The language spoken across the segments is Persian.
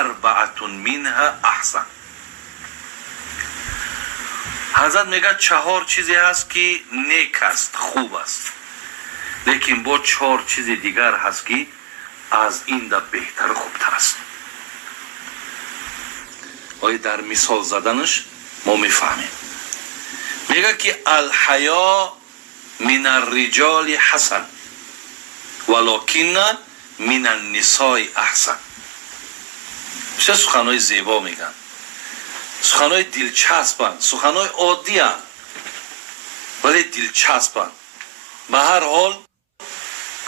اربعة منها احسن. حضرت میگه 4 چیزی هست که نیک است، خوب است، لیکن با 4 چیز دیگر هست که از این دا بهتر و خوبتر است. آیا در مثال زدنش ما میفهمیم. میگه که الحیا من الرجال حسن ولکن من النساء احسن. چه سخنهای زیبا میگن، سخنهای دلچسبند، سخنهای عادی‌اند ولی دلچسبند. به هر حال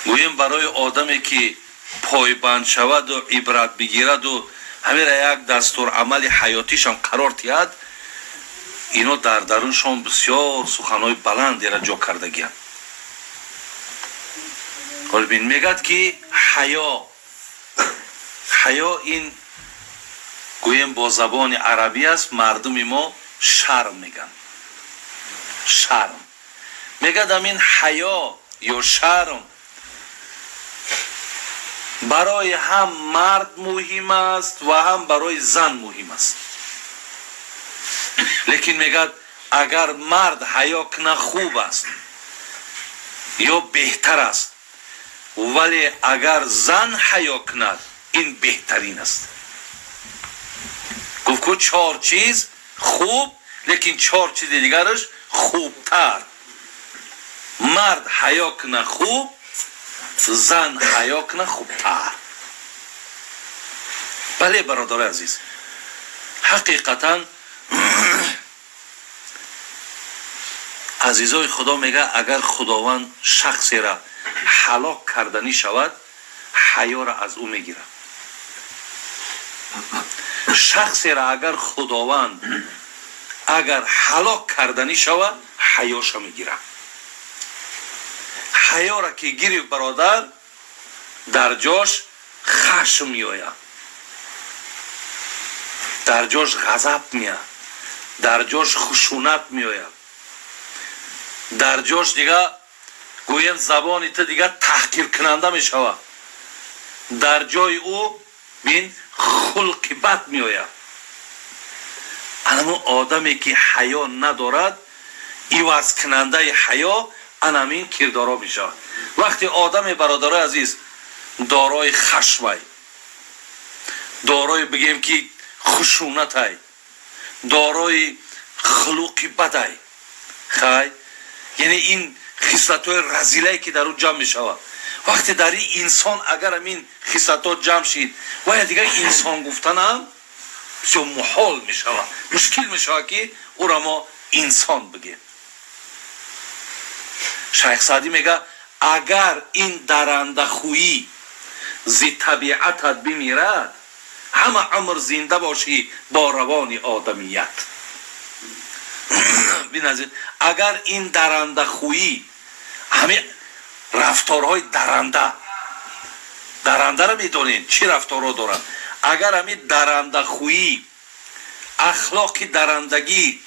گویم برای آدمی که پایبند شود و عبرت بگیرد و همین را یک دستور عمل حیاتیشان قرار دهد، اینا در درونشان بسیار سخنهای بلندی را جا کردگی‌اند. حال بین میگد که حیا این گویم با زبان عربی است، مردم ما شرم میگن. شرم میگد همین حیا یا شرم برای هم مرد مهم است و هم برای زن مهم است. لیکن میگد اگر مرد حیا کنه خوب است یا بهتر است، ولی اگر زن حیا کند این بهترین است. گفت که 4 چیز خوب، لیکن 4 چیز دیگرش خوبتر. مرد حیا کنه خوب، زن حیا کنه خوبتر. بله برادر عزیز، حقیقتا عزیزای خدا میگه اگر خداوند شخصی را هلاک کردنی شود، حیا را از او میگیره. شخصی را اگر خداوند اگر هلاک کردنی شود، حیاش میگیره. حیا را که گیری برادر، در جاش خشم میآید، در جاش غضب میآید، در جاش خشونت میآید، در جاش دیگه گویم زبانی تو دیگه تحقیر کننده میشود، در جای او بین خلق بد میآید. اما آدمی که حیا ندارد، عوض کننده حیا انامین کردارا میشود. وقتی آدم برادر عزیز دارای خشم، دارای بگیم که خشونت، دارای خلق بد، یعنی این خصلت‌های رذیله که در او جمع میشود، وقتی در این انسان اگر همین خصلت‌ها جمع شید و دیگه انسان گفتن هم بسیار محال میشود، مشکل میشود که او را ما انسان بگیم. شیخ سعدی میگه اگر این درنده خویی زی طبیعتت بمیرد، همه عمر زنده باشی با روان آدمیت. بینازید اگر این درنده خویی، همه رفتارهای درنده را میدونید چی رفتارها دارن، اگر همین درنده خویی، اخلاق درندگی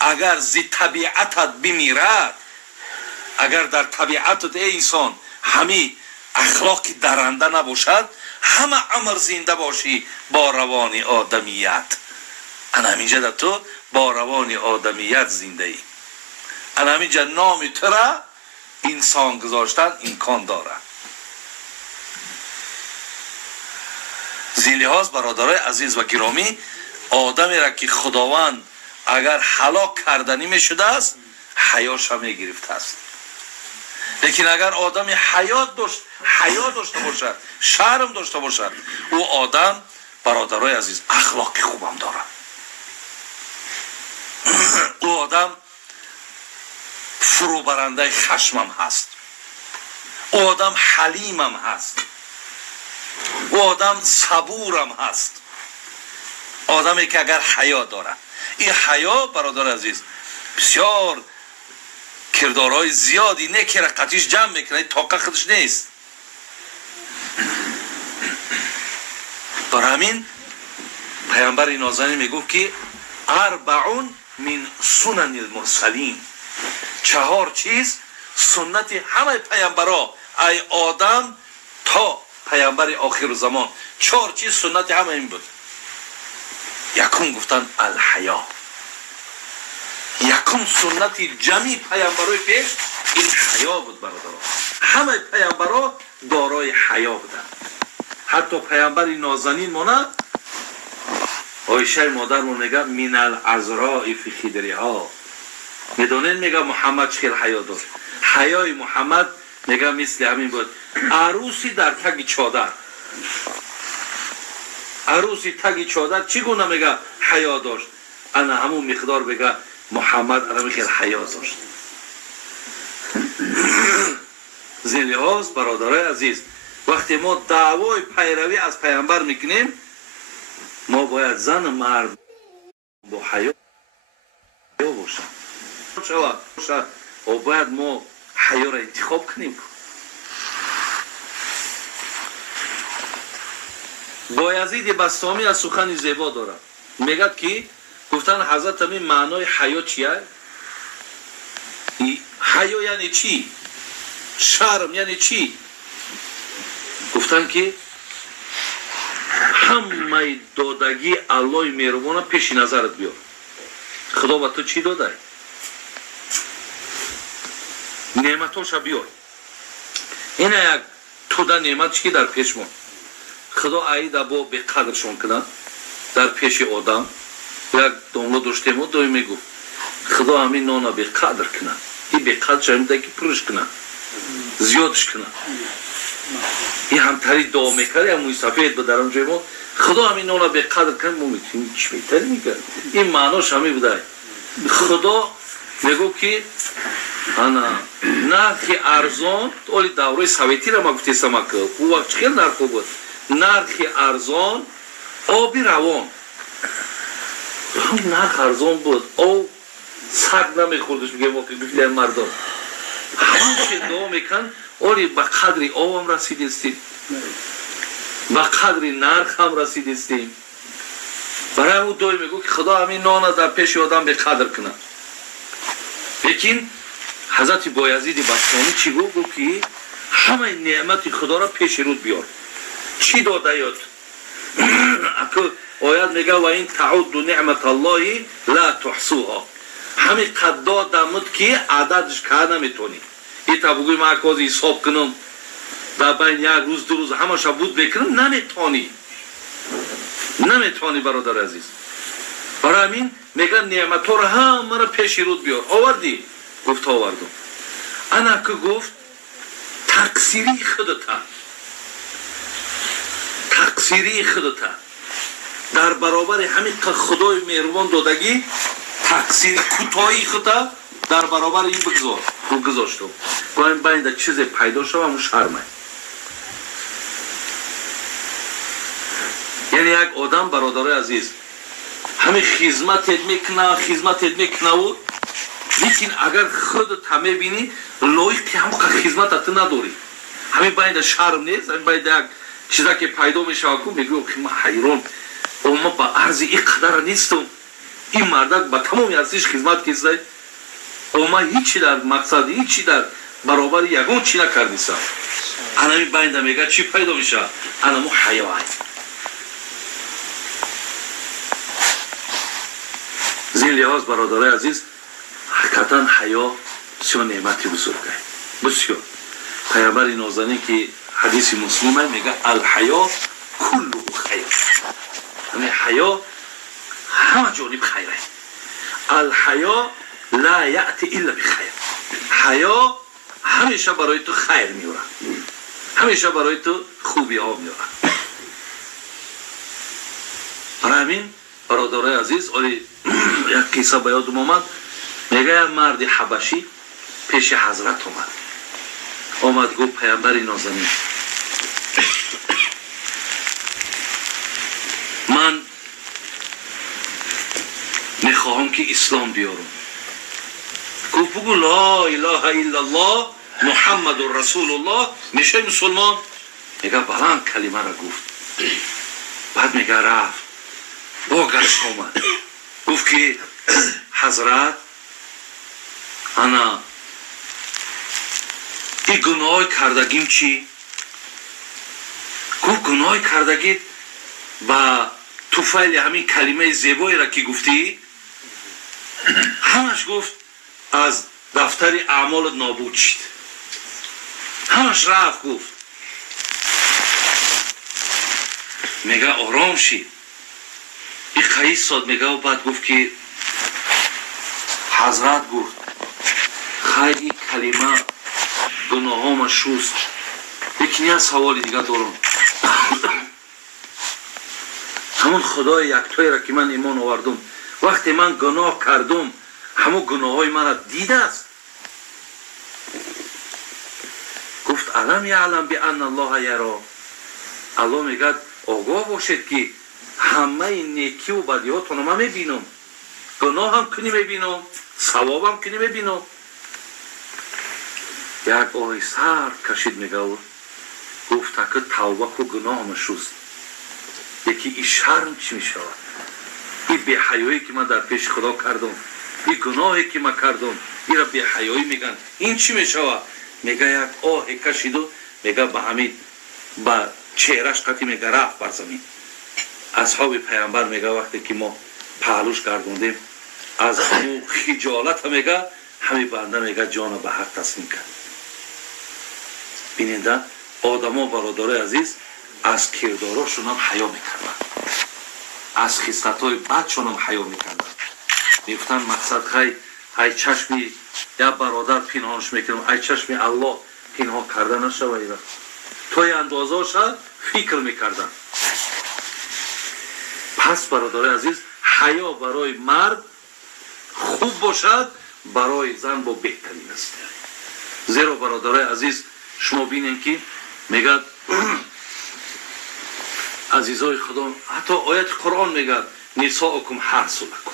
اگر زی طبیعتت بمیرد، اگر در طبیعتت ای انسان همین اخلاق درنده نباشد، همه عمر زنده باشی با روان آدمیت. انا همینجا در تو با روان آدمیت زنده ای. انا همینجا نام تو را انسان گذاشتن امکان داره. زین لحاظ برادرای عزیز و گرامی، آدمی را که خداوند اگر هلاک کردنی می شده است، حیاش هم می گرفته است. لیکن اگر آدمی حیا داشته باشد، شرم داشته باشد، او آدم برادرای عزیز اخلاق خوبم داره. او آدم فروبرنده خشمم هست، او آدم حلیمم هست، او آدم صبورم هست. آدمی که اگر حیا داره، این حیا برادر عزیز بسیار کردارهای زیادی نیکی را قطعیش جمع میکنه، طاقت خودش نیست. برای همین پیامبر نازنین میگفت که اربعون من سنن المرسلین، 4 چیز سنت همه پیامبرا ای آدم تا پیامبر آخر زمان 4 چیز سنت همه این بود. یکم گفتن الحیا، یکم سنت جمعی پیامبرای پیش این حیا بود برادران. همه پیامبرا دارای حیا بودن. حتی پیامبر نازنین مونه عایشه مادرمون میگه من العذراء فی خدرها، میدونین میگه محمد چقدر حیا داشت. حیای محمد میگه مثل همین بود. عروسی در تگ چادر، عروسی تگ چادر چگونه میگه حیا داشت، انا همون مقدار بگه محمد انا خیلی حیا داشت. زین لحاظ برادرای عزیز وقتی ما دعوای پیروی از پیامبر میکنیم ما باید زن و مرد با حیا باشن و باید ما حیا را انتخاب کنیم. بایزید بستامی از سخن زیبا دارد، میگه که گفتن حضرت همین معنای حیا چیه؟ حیا یعنی چی؟ شرم یعنی چی؟ گفتن که همه دادگی الله مهربان پیش نظرت بیار. خدا به تو چی داده؟ نعمتاش بیار. این یک تو در نعمت چی در پیش من خدا عیده با به قدرشون کنن در پیش آدم. یک داملا داشتیم و دوی میگو خدا همین نانا به قدر کنن، این به قدر شمیده که پرش کنن زیادش کنن. این همتری دعا میکرد همونی سفید به درم جای ما خدا همین نانا به قدر کنن. ما میتونیم چی بیتری میکرد. این معناش همی بوده خدا میگو که انا نرخی ارزان اولی دوره سویتی را ما گفتیستم که او وقت خیلی نرخو بود. نرخی ارزان آبی روان، هم نرخ ارزان بود او سگ نمیخوردش بگه ما که گفتیم مردم همون که دعا میکن اولی به قدری آب هم رسیدستیم به قدری نرخ هم رسیدستیم. برای او دوی میگو که خدا همین نان در پیش آدم به قدر کنه. لیکن حضرت بایزید بستامی چی گو که همه نعمت خدا را پیش رود بیار. چی داده یاد؟ آیت میگه و این تعود نعمت الله لا تحصوها، همین قد دادمت که عددش که نمیتونی. این تا بگوی ما اکاز حساب کنم در بین یک روز دو روز همه شب بود بکنم نمیتونی برادر عزیز. برای همین میگن نعمت ها را همه را پیش رود بیار. آوردی؟ گفت آوردم. انا که گفت تقصیری خودتا در برابر همین که خدای مهربان دادگی تقصیر کوتاهی خودتا در برابر این بگذاشتم. گویم باید چیز پیدا شد همون شرمه. یعنی یک آدم برادر عزیز همین خدمت میکنه و لیکن اگر خودت همه بینی لایق همون خدمت نداری، همین باید شرم نیست. همین باید یک چیزا که پیدا میشه کن میگو که ما حیران ما با عرض این قدر نیستم. این مردک با تمام ارزش خدمت کسید ما هیچی در مقصد هیچی در برابر یگان چی نکردیستم. انا می باید میگه چی پیدا میشه؟ انا مو حیا هست. زین لحاظ برادرای عزیز حقیقتا حیا بسیار نعمتی بزرگه. بسیار پیامبر نازنین که حدیث مسلمه میگه الحیا کله خیر، یعنی حیا همه جانب خیره. الحیا لا یأتی الا بخیر. حیا همیشه برای تو خیر میاره، همیشه برای تو خوبی ها میاره. برای همین برادرای عزیز یک قصه به یادم آمد. میگه مرد حبشی پیش حضرت آمد گفت پیامبر نازنین من میخواهم که اسلام بیارم. گفت بگو لا اله الا الله محمد رسول الله میشه مسلمان. میگه بلند کلمه را گفت. بعد میگه رفت با گشت آمد گفت که حضرت انا این گناه کردگیم چی؟ گفت گناه کردگی با توفیل همین کلمه زیبایی را که گفتی همش گفت از دفتر اعمال نابود شد، همش رفت. گفت میگه آرام شید. این قیس ساد میگه و بعد گفت که حضرت گفت خیلی کلمه گناه ها شوست. یکی از سوال دیگه دارم. همون خدای یکتایی را که من ایمان آوردم وقتی من گناه کردم همون گناه های من را دیده است؟ گفت علم یعلم بان الله یرا. الله میگه آگاه باشید که همه نیکی و بدی هاتون من میبینم، گناه هم کنی میبینم، ثواب هم کنی میبینم. یک آهی سر کشید میگه گفت که توبه کو گناه هم شست. یکی این شرم چی میشود؟ این بی‌حیایی که من در پیش خدا کردم، این گناهی که من کردم، این را بی‌حیایی میگن، این چی میشود؟ میگه یک آهی کشید و میگه به همین با چهرش قطعی میگه رفت بر زمین. اصحاب پیامبر میگه وقتی که ما پهلوش گردوندیم از همون خجالت میگه همین بنده میگه جان به حق تسلیم کرد. بیننده آدم ها برادر عزیز از کرداراشون هم حیا میکردن، از خصلت های بدشون هم حیا میکردن. میفتن مقصد خیلی ای چشمی یا برادر پنهانش میکنم، ای چشمی الله پنهان کردن نشوه. ایره توی اندازه شد فکر میکردن. پس برادر عزیز حیا برای مرد خوب باشد، برای زن با بهترین است. زیرا برادر عزیز شما بینید که میگه عزیزای خدا، حتی آیت قرآن میگه نساءکم حرث لکم.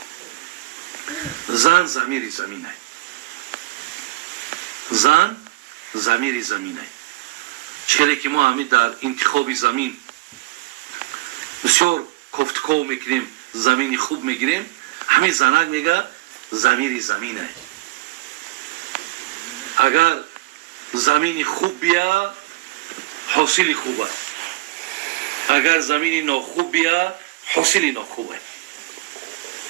زن ضمیر زمینه، زن ضمیر زمینه. چرا که ما همین در انتخاب زمین بسیار کفتکو میکنیم، زمینی خوب میگیریم، همین زنک میگه ضمیر زمینه. اگر زمینی خوب بیا حاصلی خوبه، اگر زمینی ناخوب بیا حاصلی ناخوبه.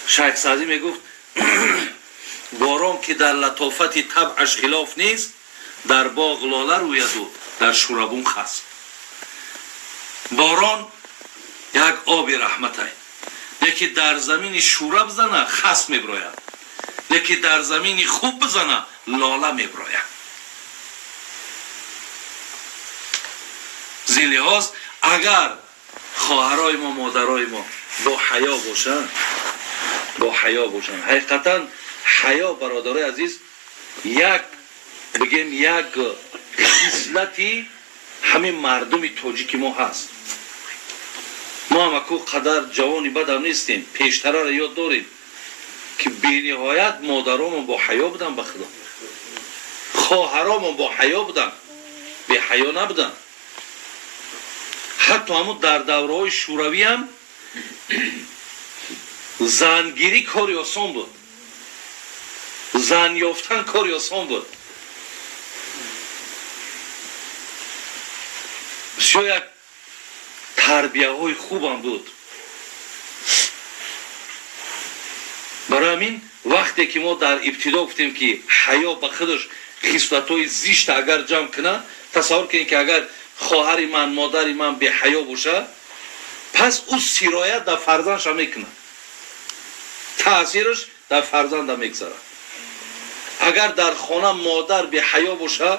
شیخ سعدی میگفت باران که در لطافت طبعش خلاف نیست، در باغ لاله روید و در شوربون خس. باران یک آب رحمته، یکی در زمین شوره بزنه خس میبراید، یکی در زمین خوب بزنه لاله میبراید. زی لحاظ اگر خواهرای ما مادرای ما با حیا باشن، با حیا باشن، حقیقتا حیا برادر عزیز یک بگیم یک خصلتی همین مردم تاجیک ما هست. ما هم اکو قدر جوانی بد هم نیستیم، پیشتره را یاد داریم که بی نهایت مادرامون با حیا بودن، به خدا خواهرامون با حیا بودن، بی حیا نبودن. حتی همون در دوره های شوروی هم زنگیری کاری آسان بود، زن یافتن کاری آسان بود. بسیار یک تربیه های خوب هم بود. برای همین وقتی که ما در ابتدا گفتیم که حیا به خودش خصلت های زشت اگر جمع کنه، تصور کنید که اگر خواهر من مادر من به حیا باشه، پس او سرایت در فرزندش هم میکنه، تاثیرش در فرزند هم میگذاره. اگر در خانه مادر به حیا باشه،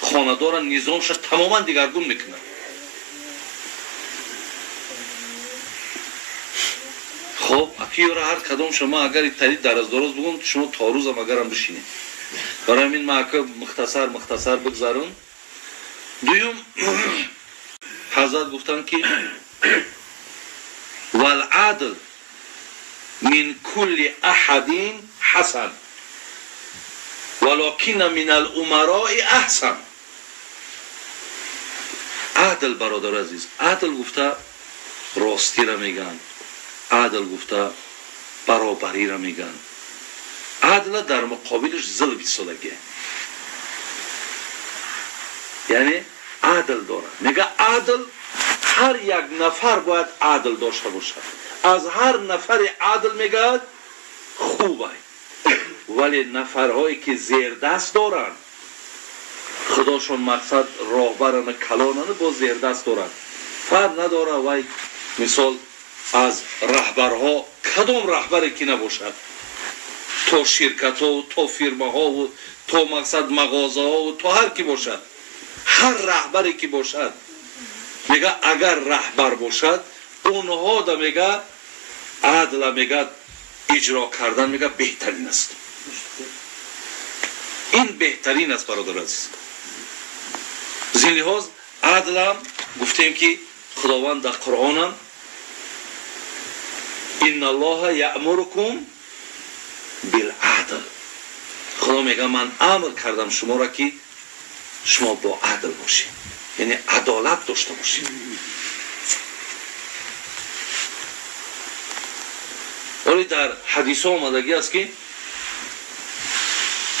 خانه‌دار نظامش تماما دیگرگون میکنه. خب اکی را هر کدام شما اگر تری درست بگم شما تا روز هم اگر هم بشینید. برای همین ما مختصر بگذارم. دویم حضرت گفتن که والعدل من کل احد حسن ولكن من الامراء احسن. عدل برادر عزیز، عدل گفته راستی را میگن، عدل گفته برابری را میگن، عدل در مقابلش ظلم ایستادگی، یعنی عدل داره. میگه عدل هر یک نفر باید عدل داشته باشد. از هر نفر عدل میگه خوبه، ولی نفرهایی که زیر دست دارن خداشون مقصد راهبران کلانن با زیر دست دارن، فرق نداره وای مثال از رهبرها کدام رهبری که نباشد، تو شرکت ها و تو فرما ها و تو مقصد مغازه ها و تو هر کی باشد، هر رهبری که باشد میگه اگر رهبر باشد اونها دا میگه عدل میگه اجرا کردن میگه بهترین است. این بهترین است برادر عزیز. زین لحاظ عدل هم گفتیم که خداوند در قرآن هم ان الله یأمرکم بالعدل، خدا میگه من امر کردم شما را که شما با عدل باشید، یعنی عدالت داشته باشید. ولی در حدیث ها آمدگی است که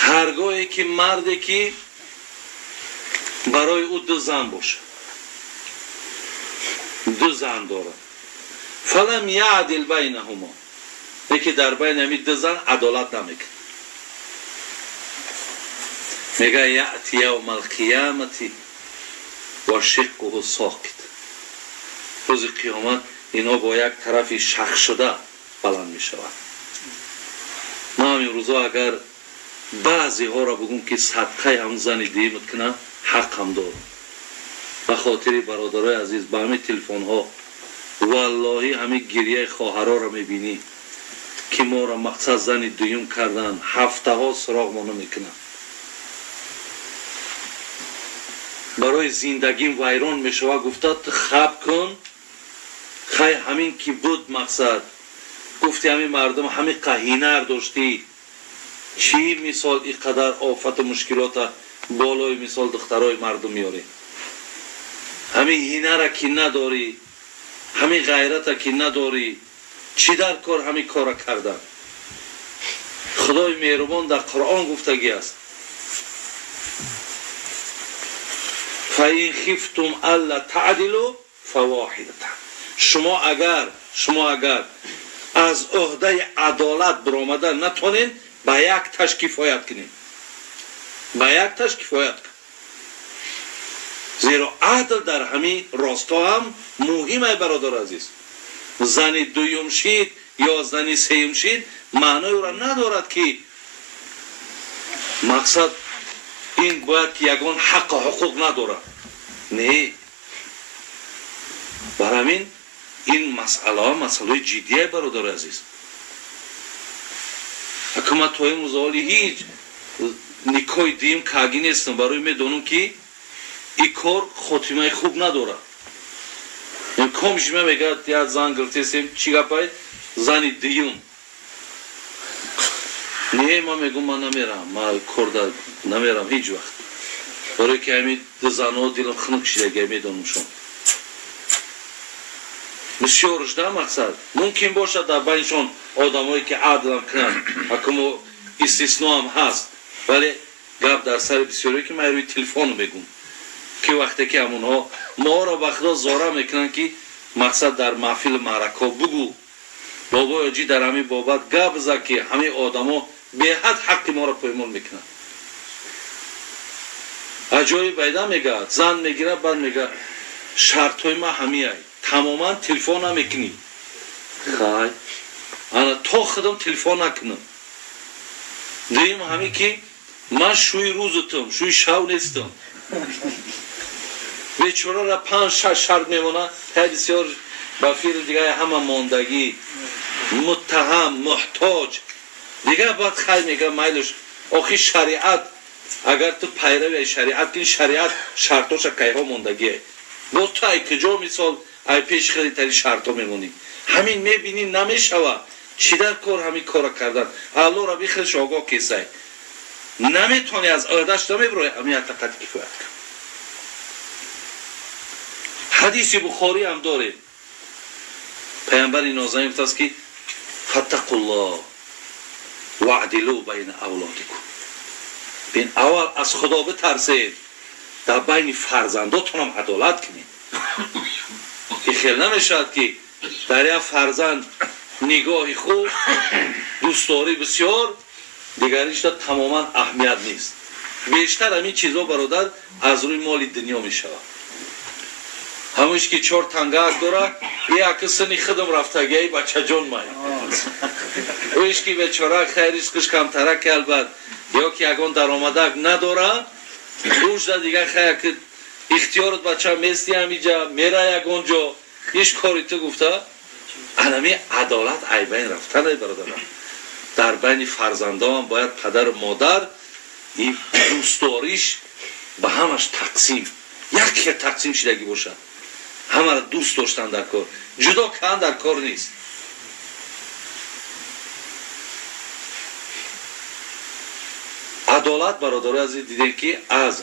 هرگاهی که مردی که برای او دو زن باشه، دو زن داره، فلم یعدل بینهما، یکی در بین همین دو زن عدالت نمیکنه، میگه یأتی یوم القیامت و شقه ساکت، روز قیامت اینا با یک طرفی شق شده بلند می شود. ما همین روزا اگر بعضی ها را بگم که صدقه هم زن دیگه کنه حق هم دارم. به خاطر برادرای عزیز به همین تلفن ها والله همین گریه خواهرها را میبینی که ما را مقصد زن دویم کردن، هفته ها سراغ ما نمیکنن، برای زندگیم ویران میشود. گفته خب کن، خی همین که بود مقصد، گفتی همین مردم همین قهینر داشتی، چی مثال اینقدر آفت و مشکلات بالای مثال دخترای مردم میاری، همین هینه را که نداری، همین غیرت را که نداری، چی در کار همین کار کردن؟ خدای مهربان در قرآن گفتگی است فَإِنْ خِفْتُمْ أَلَّا تَعْدِلُوا فَوَاحِدَةً، شما اگر از عهده عدالت برآمدن نتونین به یک تش کفایت کنین، به یک تش کفایت کن، زیرا عدل در همین راستا هم مهمه برادر عزیز. زن دویم شید یا زن سیم شید معنی را ندارد که مقصد این باید که یگان حق و حقوق نداره، نه. برای همین این مسئله جدیه برادر عزیز. اما توی موزالی هیچ نکای دیم کاغی نیستم، برای میدونم که این کار خاتمه خوب نداره. این کمش میگه یا زن گرفتیم چی گپای زنی دیم، نه ما میگم من نمیرم، ما کرده نمیرم هیچ وقت، برای که همین دو زنها دیلم خنک شده میدونم شما بسیار رشده مقصد ممکن باشد در بینشان آدمایی که عدل کنن، اما استثناء هم هست، ولی گپ در سر بسیاری که من روی تلفن میگم که وقتی که همونها ما را بخدا زاره میکنن که مقصد در محفل معرکه بگو بابا جی در همین بابت گپ زد که همه آدما به حد حق ما را پایمال میکنن. اجای بیدا میگه زن میگیره بعد میگه شرط های ما همیه تماما تلفن نمیکنی، خواهی انا تا خودم تلفن نکنم، دیم همی که من شوی روزتم شوی شو نیستم، بیچاره را 5-6 شرط میمونه، بسیار با فیل دیگه همه ماندگی متهم محتاج دیگه باید خیلی میگه میلش آخی شریعت اگر تو پیروی شریعت کنی شریعت شرطاش کیها ماندگیه، با تو ای کجا مثال ای پیش خیلی تری شرطا میمونی، همین میبینی نمیشوه چی در کار همین کار کردن. الله را بخیرش آگاه کسای نمیتونی از عهدش نمیبروی همین اعتقاد کفایت کن. حدیث بخاری هم داره، پیامبر نازنین گفته است که فاتقوا الله واعدلوا بین اولادکم، بین اول از خدا بترسید در بین فرزنداتون هم عدالت کنید. خیلی نمیشد که در یک فرزند نگاه خوب دوستداری بسیار دیگریش تا تماما اهمیت نیست. بیشتر همین چیزا برادر از روی مال دنیا می شود. همونش که 4 تنگک داره یک سنی خدم رفتگی بچه جان مای اویش که بیچاره خیریش کش کمتره که البته یا که یکان درآمدک نداره روش دیگه خیر که اختیارت بچه میستی همیجا میره یکان جا ایش کاری تو گفته انمی عدالت ای بین رفته نه برادرم. در بین فرزنده هم باید پدر و مادر این دوستداریش به همش تقسیم یک تقسیم شدگی باشه. همه را دوست داشتن در کار جدا کن در کار نیست. عدالت برادر عزیز دیدیم که از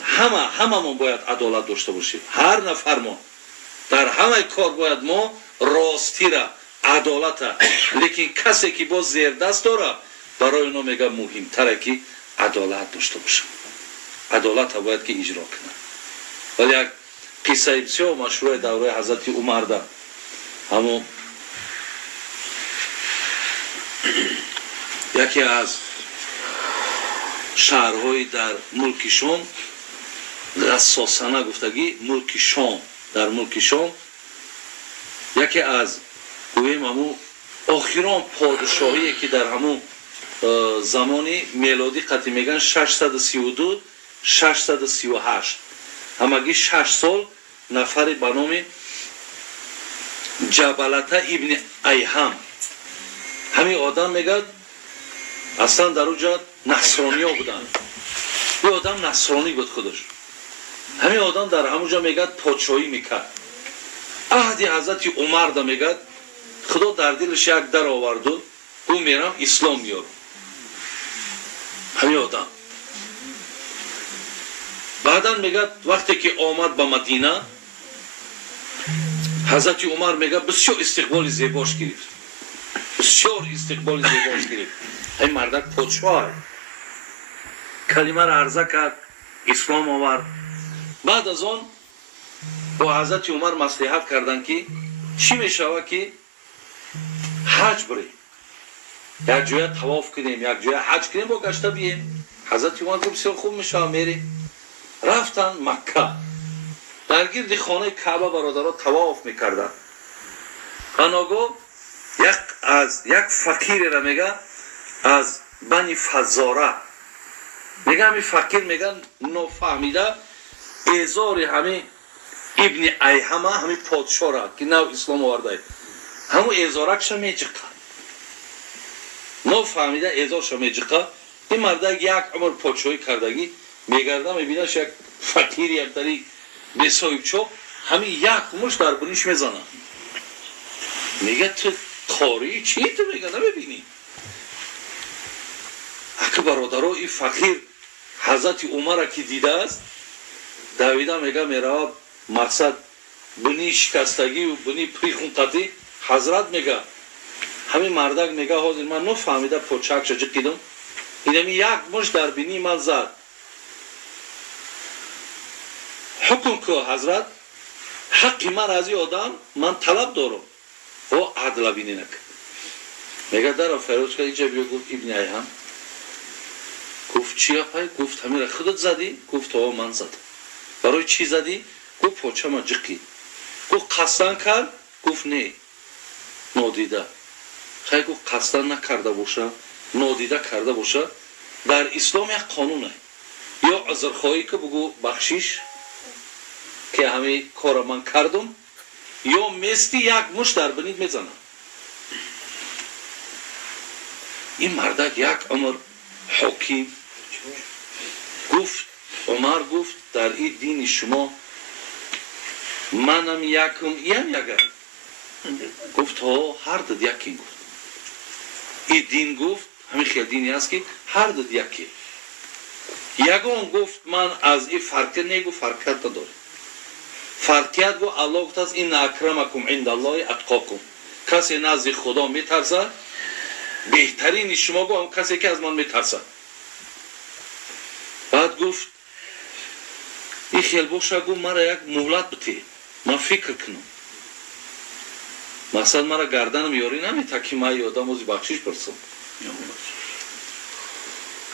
هممون باید عدالت داشته باشیم. هر نفر ما در همه کار باید ما راستی را عدالت را، لیکن کسی که باز زیر دست داره برای اونا میگه مهمتره که عدالت داشته باشه. عدالت را باید که اجرا کنه. ولی یک قصه بسیار مشهور دوره حضرت عمر ده همون یکی از شهرهای در ملک شام غساسانه گفتگی ملک شام در ملک شام یکی از گویم همون آخران پادشاهی که در همون زمانی میلادی قطعی میگن 632 638 همگی 6 سال نفری به نام جبلته ابن ایهم همین آدم میگه اصلا در اونجا نصرانی ها بودن. این آدم نصرانی بود خودش. همین آدم در همونجا میگه پادشاهی میکرد. عهد حضرت عمر ده میگه خدا در دلش یک در آورد و او میرم اسلام میارم. همین آدم بعدا میگه وقتی که آمد به مدینه حضرت عمر میگه بسیار استقبال زیباش گرفت. بسیار استقبال زیباش گرفت. این مردک پادشاه کلمه را عرضه کرد اسلام آورد. بعد از آن با حضرت عمر مصلحت کردن که چی میشود که حج بریم یک جای طواف کنیم یک جای حج کنیم با گشته بیاییم. حضرت عمر گفت بسیار خوب میشه میریم. رفتن مکه در گرد خانه کعبه برادرها طواف میکردن. آنگاه یک فقیر را میگه از بنی فزاره میگه همین فقیر میگن نفهمیده ایزار همین ابن ایهمه همین پادشاه را که نو اسلام آورده همون ایزارکش میجقه نفهمیده ایزارش میجقه. این مرده یک عمر پادشاهی کردگی میگرده میبینه یک فقیر یک داری به صاحب چوب همین یک مش در بنیش میزنه. میگه تو کاری چی تو میگه نمیبینی؟ اگه برادرها این فقیر حضرت عمر که دیده است دویده میگه میره مقصد بنی شکستگی و بنی پریخونقتی حضرت میگه همین مردک میگه حاضر من نفهمیده پوچک شجه قیدم اینمی یک مش در بینی من زد حکم که حضرت حقی من از این آدم من طلب دارم و عدل بینی نکن. میگه در فیروز که اینجا بیا گفت ابن ایهم گفت چی اپای؟ گفت همین را خودت زدی؟ گفت آه من زدم. برای چی زدی؟ گفت پاچه ما جقی. گفت قصدن کرد؟ گفت نه نادیده. خیلی گفت قصدن نکرده باشه نادیده کرده باشه در اسلام یک قانونه یا عذرخواهی که بگو بخشیش که همه کار من کردم یا مثلی یک مش در بنید میزنم. این مردک یک عمر حکیم گفت عمر گفت در این دین شما منم یکم این یکم گفت ها هر داد یکی گفت این دین گفت همین خیلی دینی هست که هر داد یکی یکم گفت من از این فرقیت نگو فرقیت نداره فرقیت گو الله گفت از این اکرمکم عند الله اتقاکم کسی نزد خدا میترسه بهترین شما گو هم کسی که از من میترسه. بعد گفت این خیلی باشه گو مرا یک مهلت بده من فکر کنم. мақсад мара гарданам ёрӣ намета ки ман ёдам ози бахшиш пурсам.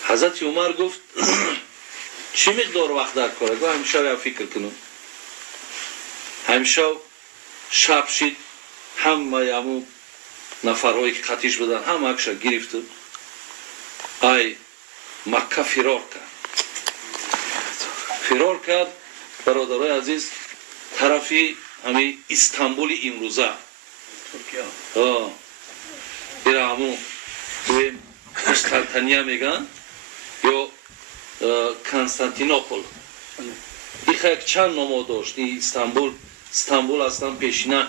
ҳазрати умар гуфт чӣ миқдор вақт дар кора? гуфт ҳамеша я фикр кунам. ҳамеша шаб шид, ҳамаи ҳаму нафарҳое ки қатиш будан ҳамаакша гирифту ай Макка фирор кард. бародарои азиз, тарафи ҳами Истанбули имрӯза ира ҳаму Қустантиния меган ё Константинопол, иха як чанд номо дошт. Истанбул астан пешина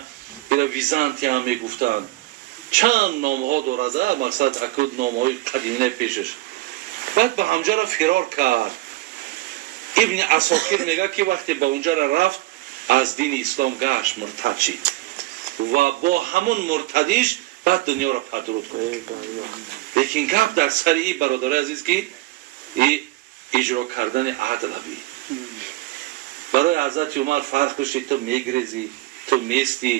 ира Византия ҳам мегуфтанд. чанд номҳо дорад, мақсад акуд номҳои қадиминаи пешаш. баъд ба ҳамҷара фирор кард. ибни Асокир мега ки вақте ба унҷара рафт аз дини ислом гашт, муртад шид ва бо ҳамун муртадиш баъд дунёро падруд куд. лекин гап дар сари и бародарои азиз ки иҷро кардани адлаби барои ҳазрати умар фарқ дошти ту мегрезӣ, ту местӣ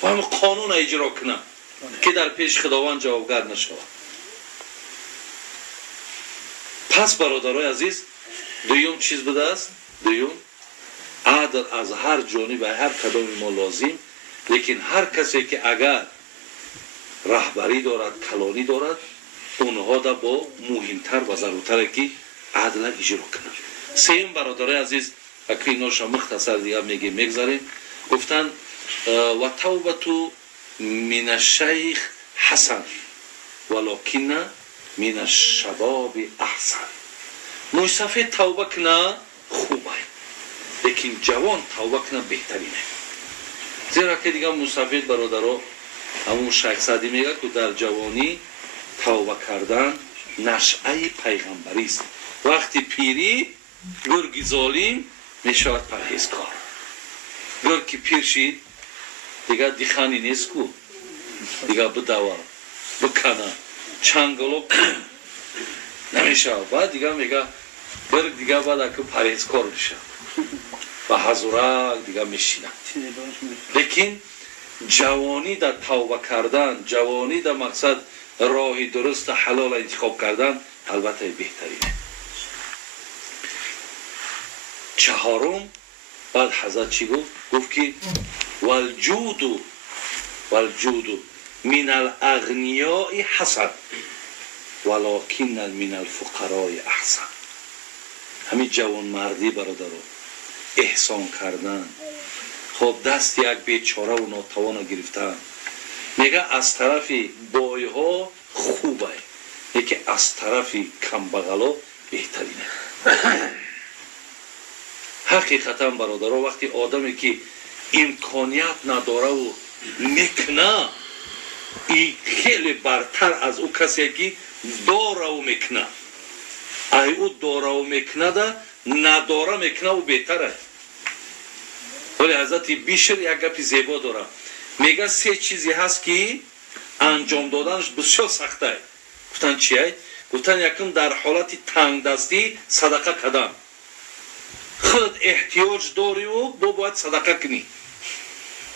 ва ҳам қонуна иҷро куна ки дар пеши худованд ҷавобгар нашавад. пас бародарои азиз, дуюм чиз будааст? дуюм адл аз ҳар ҷониб ва ҳар кадоми мо лозим. лекин ҳар касе ки агар раҳбарӣ дорад, калонӣ дорад, онҳо да бо муҳимтар ва заруртаре ки адла иҷро кунад. сеюм бародарои азиз, аки ноша мухтасар дига мегзарем, гуфтанд ва тавбату мина шайх ҳасан валокина мина шабоби аҳсан. мӯйсафед тавба куна хуб ай, лекин ҷавон тавба куна беҳтарин ай. зеро ки дига мӯйсафед бародаро ҳамун шайхсади мега ки дар ҷавонӣ тавба кардан нашъаи пайғамбарист. вақти пирӣ гурги золим мешавад парҳезкор. гург ки пир шид дига дихани нест ку, дига бидава бикана чанголоб намешавад. баъд дига мега гург дига баъд аку парҳезкор мешавад ва ҳазурак дига мешинад. лекин ҷавонӣ дар тавба кардан, ҷавонӣ дар мақсад роҳи дурусту ҳалола интихоб кардан албатта беҳтарине. чаҳорум баъд ҳазрат чӣ гуфт? гуфт ки валҷуду минал агъниёи ҳасан валокина минал фуқарои аҳсан. ҳамин ҷавонмардӣ бародаро, эҳсон кардан, хоб дасти як бечораву нотавона гирифтан, мега аз тарафи бойҳо хубай, лекин аз тарафи камбағало беҳтарин. ҳақиқатан бародаро, вақти одаме ки имконият надораву мекуна, и хеле бартар аз ӯ касе ки дораву мекуна. ай ӯ дораву мекунада надора мекунаву беҳтар аст. вале ҳазрати бишр як гапи зебо дорад. мега се чизе ҳаст ки анҷом доданаш бисёр сахт аст. гуфтан чи ай? гуфтан якум дар ҳолати тангдастӣ садақа кардан. худ эҳтиёҷ дориву бо бояд садақа кунӣ.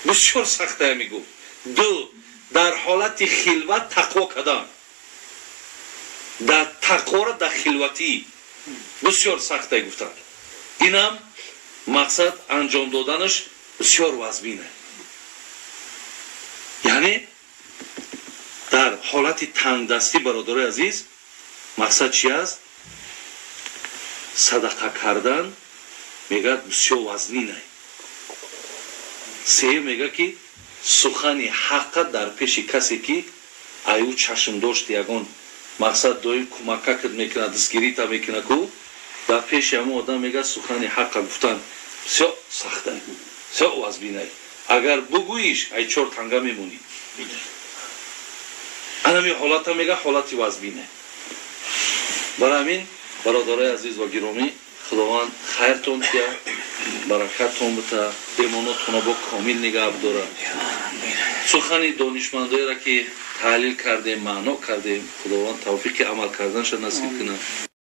бисёр сахт аст мегуфт. ду дар ҳолати хилват тақво кардан. дар тақвора дар хилватӣ бисёр сахт аст гуфтанд. инам мақсад анҷом доданаш бисёр вазбин аст. яъне дар ҳолати тангдастӣ бародарои азиз мақсад чи аст? садақа кардан мегӯяд бисёр вазнин аст. сеюм мега ки сухани ҳаққа дар пеши касе ки аю чашм дошт ягон мақсад доим кӯмакакат мекунад, дастгирита мекунад ку дар пеши ҳамон одам мега сухани ҳаққа гуфтан бисёр сахт аст, бисёр вазбин аст. агар бугӯиш ай чор танга мемонӣ. анами ҳолата мега ҳолати вазбин аст. барои ҳамин бародарои азиз ва гиромӣ, худованд хайртон кия, баракаттон бита, имонотонро бо комил нигаҳ бидора. сухани донишмандоеро ки таҳлил кардем, маъно кардем, худованд тавфиқи амал карданашо насиб кунад.